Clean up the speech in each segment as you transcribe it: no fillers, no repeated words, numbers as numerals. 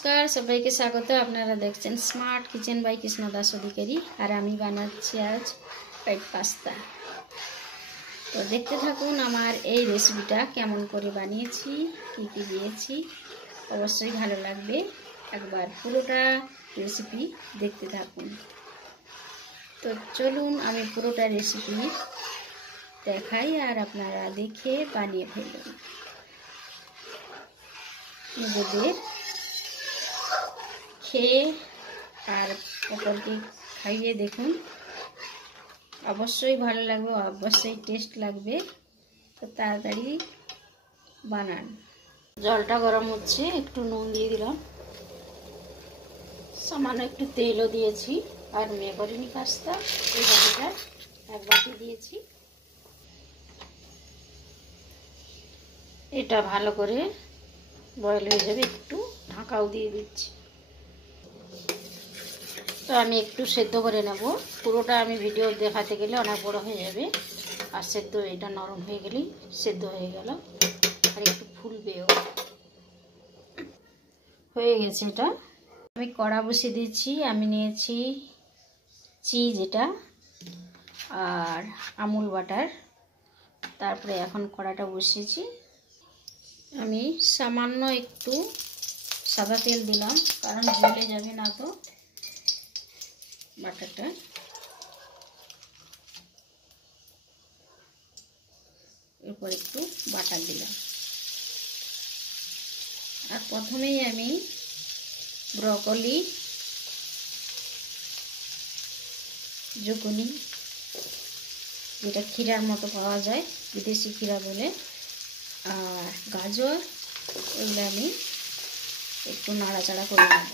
नमस्कार सबाइके स्वागत। আপনারা দেখছেন smart kitchen by Krishna Das Adhikari আর আমি বানাচ্ছি আজ হোয়াইট পাস্তা। তো দেখতে থাকুন আমার এই রেসিপিটা কেমন করে বানিয়েছি, কি কি দিয়েছি। অবশ্যই ভালো লাগবে, একবার পুরোটা রেসিপি দেখতে থাকুন। তো চলুন আমি পুরোটা রেসিপি দেখাই আর আপনারা দেখে বানিয়ে ফেলুন। নিজেদের খেয়ে আর অপরকে খাইয়ে দেখুন, অবশ্যই ভালো লাগবে, অবশ্যই টেস্ট লাগবে। তো তাড়াতাড়ি বানান। জলটা গরম হচ্ছে, একটু নুন দিয়ে দিলাম, সামান্য একটু তেলও দিয়েছি আর মেকরনি পাস্তা এই বাটিটা এক বাটি দিয়েছি। এটা ভালো করে বয়েল হয়ে যাবে, একটু ঢাকাও দিয়ে দিচ্ছি। তো আমি একটু সেদ্ধ করে নেব, পুরোটা আমি ভিডিও দেখাতে গেলে অনেক বড় হয়ে যাবে। আর সেদ্ধ এটা নরম হয়ে গেলেই সেদ্ধ হয়ে গেল, আর একটু ফুলবেও। হয়ে গেছে এটা। আমি কড়া বসিয়ে দিচ্ছি। আমি নিয়েছি চিজ এটা আর আমুল বাটার। তারপরে এখন কড়াটা বসিয়েছি। আমি সামান্য একটু সাদা তেল দিলাম, কারণ জ্বলে যাবে না তো বাটারটা। এরপর একটু বাটার দিলাম। আর প্রথমেই আমি ব্রকলি, জুকুনি, যেটা ক্ষীরার মতো পাওয়া যায়, বিদেশি ক্ষীরা বলে, আর গাজর, এগুলো আমি একটু নাড়াচাড়া করে নেব।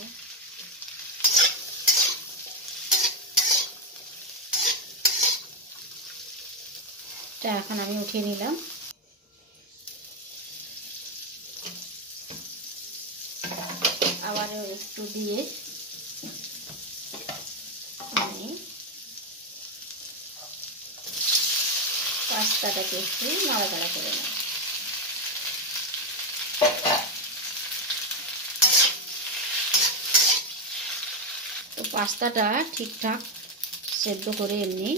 এটা এখন আমি উঠিয়ে নিলাম। আবারও একটু দিয়ে আমি পাস্তাটাকে একটু নাড়াচাড়া করে নেব। তো পাস্তাটা ঠিকঠাক সেদ্ধ করে এমনি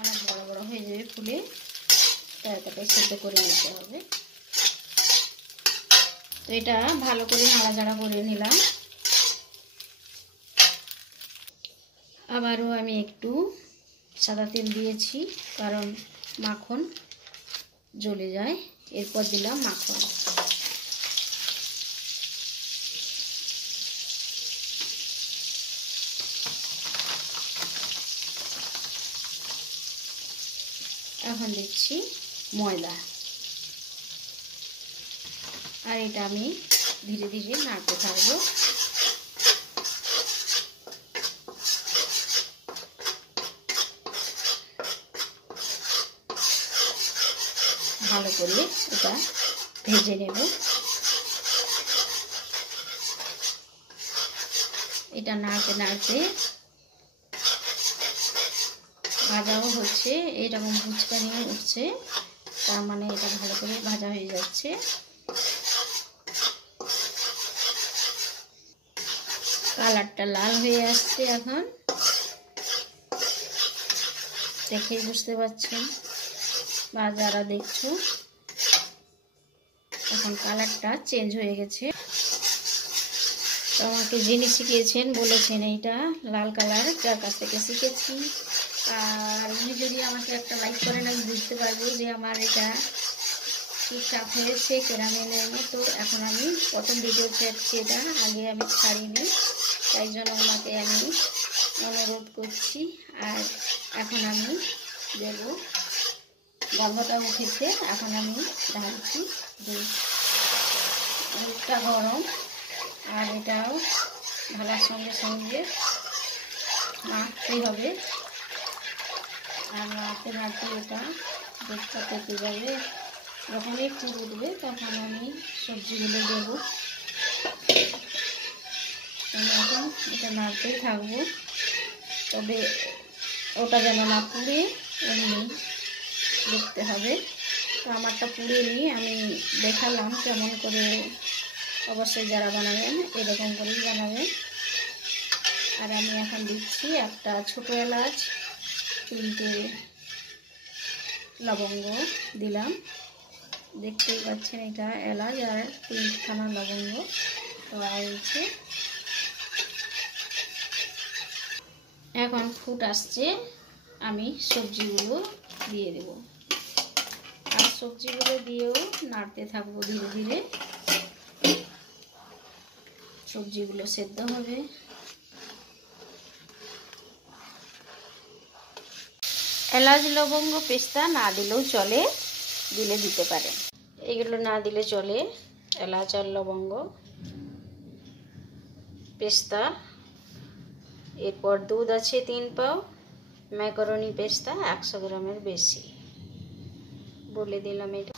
অনেক বড় বড় হয়ে যাবে ফুলে, তাড়াতাড়ি সেদ্ধ করে নিতে হবে। তো এটা ভালো করে নাড়াচাড়া করে নিলাম। আবারও আমি একটু সাদা তেল দিয়েছি, কারণ মাখন জ্বলে যায়। এরপর দিলাম মাখন। এখন দিচ্ছি ময়দা, আর এটা আমি ধীরে ধীরে নাড়তে থাকবো। ভালো করে এটা ভেজে নেব। এটা নাড়তে নাড়তে ভাজাও হচ্ছে, এরকম ফুচকানি উঠছে, তার মানে এটা ভালো করে ভাজা হয়ে যাচ্ছে। কালারটা লাল হয়ে আসছে, এখন দেখেই বুঝতে পারছেন বা যারা দেখছো, এখন কালারটা চেঞ্জ হয়ে গেছে। তো আমাকে যিনি শিখিয়েছেন বলেছেন এইটা লাল কালার, যার কাছ থেকে শিখেছি। আর উনি যদি আমাকে একটা লাইক করেন, আমি বুঝতে পারবো যে আমার এটা ঠিকঠাক হয়েছে ক্যারামেলের মতো। এখন আমি প্রথম ভিডিও ছাড়ছি, এটা আগে আমি ছাড়িনি, তাই জন্য ওনাকে আমি অনুরোধ করছি। আর এখন আমি দেব, গন্ধটা উঠেছে, এখন আমি ঢালছি। দুধটা গরম, আর এটাও ঢালার সঙ্গে সঙ্গে নাড়তেই হবে। আর নাড়তে নাড়তে এটা দুধটা পেতে যাবে। যখনই ফুল উঠবে তখন আমি সবজিগুলো দেবো। আমি এখন এটা নাড়তেই থাকবো, তবে ওটা যেন না পুড়ে এমনি দেখতে হবে। তো আমারটা পুড়ে নিয়ে আমি দেখালাম কেমন করে অবশ্যই যারা বানাবেন এরকম করেই বানাবেন। আর আমি এখন দিচ্ছি একটা ছোটো এলাচ, 3টে লবঙ্গ দিলাম। দেখতেই পাচ্ছেন এটা এলাচ আর 3খানা লবঙ্গ দেওয়া হয়েছে। এখন ফুট আসছে, আমি সবজিগুলো দিয়ে দেব। আর সবজিগুলো দিয়েও নাড়তে থাকবো ধীরে ধীরে, সবজিগুলো সেদ্ধ হবে। এলাচ লবঙ্গ পেস্তা না দিলেও চলে, দিলে দিতে পারেন। এগুলো না দিলে চলে, এলাচ আর লবঙ্গ পেস্তা। এরপর দুধ আছে 3 পাও, ম্যাকারনি পেস্তা 100 গ্রামের বেশি বলে দিলাম। এটা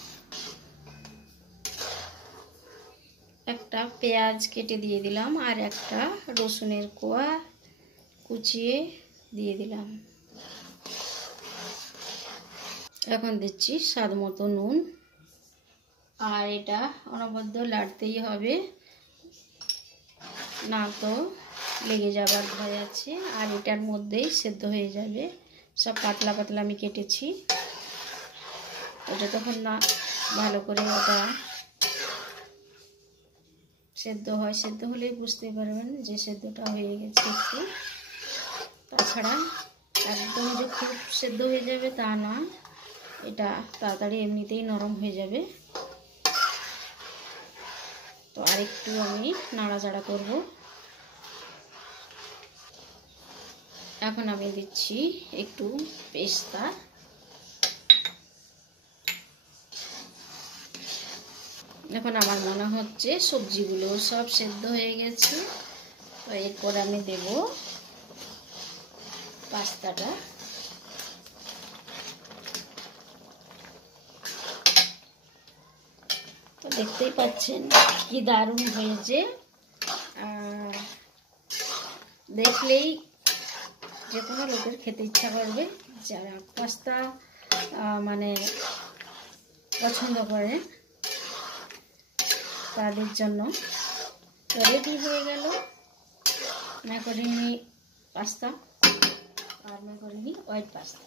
একটা পেঁয়াজ কেটে দিয়ে দিলাম আর একটা রসুনের কোয়া কুচিয়ে দিয়ে দিলাম। এখন দিচ্ছি স্বাদ মতো নুন। আর এটা অনবদ্য লাড়তেই হবে, না তো লেগে যাবার ভয় আছে। আর এটার মধ্যেই সেদ্ধ হয়ে যাবে। সব পাতলা পাতলা আমি কেটেছি। ওটা তখন না ভালো করে ওটা সেদ্ধ হয়, সেদ্ধ হলেই বুঝতে পারবেন যে সেদ্ধটা হয়ে গেছে একটু। তাছাড়া একদম যে খুব সেদ্ধ হয়ে যাবে তা না, এটা তাড়াতাড়ি এমনিতেই নরম হয়ে যাবে। তো আরেকটু আমি নাড়াচাড়া করব। এখন আমি দিচ্ছি একটু পেস্তা। এখন আমার মনে হচ্ছে সবজিগুলো সব সেদ্ধ হয়ে গেছে। তো এরপর আমি দেব পাস্তাটা। তো দেখতেই পাচ্ছেন কি দারুণ হয়েছে। দেখলেই যে কোনো লোকের খেতে ইচ্ছা করবে, যারা পাস্তা মানে পছন্দ করে তাদের জন্য। তো রেডি হয়ে গেল ম্যাকারনি পাস্তা আর ম্যাকারনি হোয়াইট পাস্তা।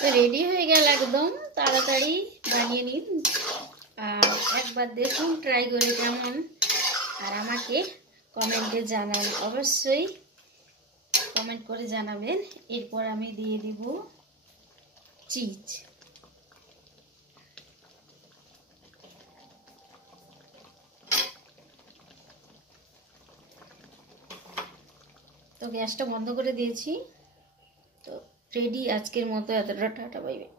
তো রেডি হয়ে গেল, একদম তাড়াতাড়ি বানিয়ে নিন। আর একবার দেখুন ট্রাই করে কেমন, আর আমাকে কমেন্টে জানান, অবশ্যই কমেন্ট করে জানাবেন। এরপর আমি দিয়ে দিব চিজ। তো গ্যাসটা বন্ধ করে দিয়েছি। তো রেডি আজকের মতো, এতটা, টাটা বাই বাই।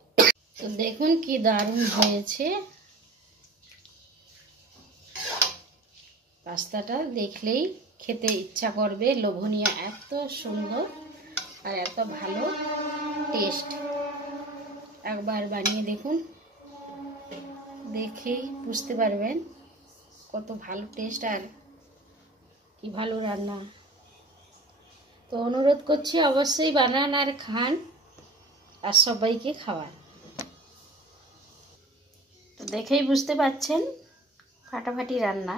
তো দেখুন কি দারুণ হয়েছে পাস্তাটা, দেখলেই খেতে ইচ্ছা করবে, লোভনীয়, এত সুন্দর আর এত ভালো টেস্ট। একবার বানিয়ে দেখুন, দেখেই বুঝতে পারবেন কত ভালো টেস্ট আর কি ভালো রান্না। তো অনুরোধ করছি অবশ্যই বানান আর খান আর সবাইকে খাওয়ান। তো দেখেই বুঝতে পাচ্ছেন ফাটাফাটি রান্না।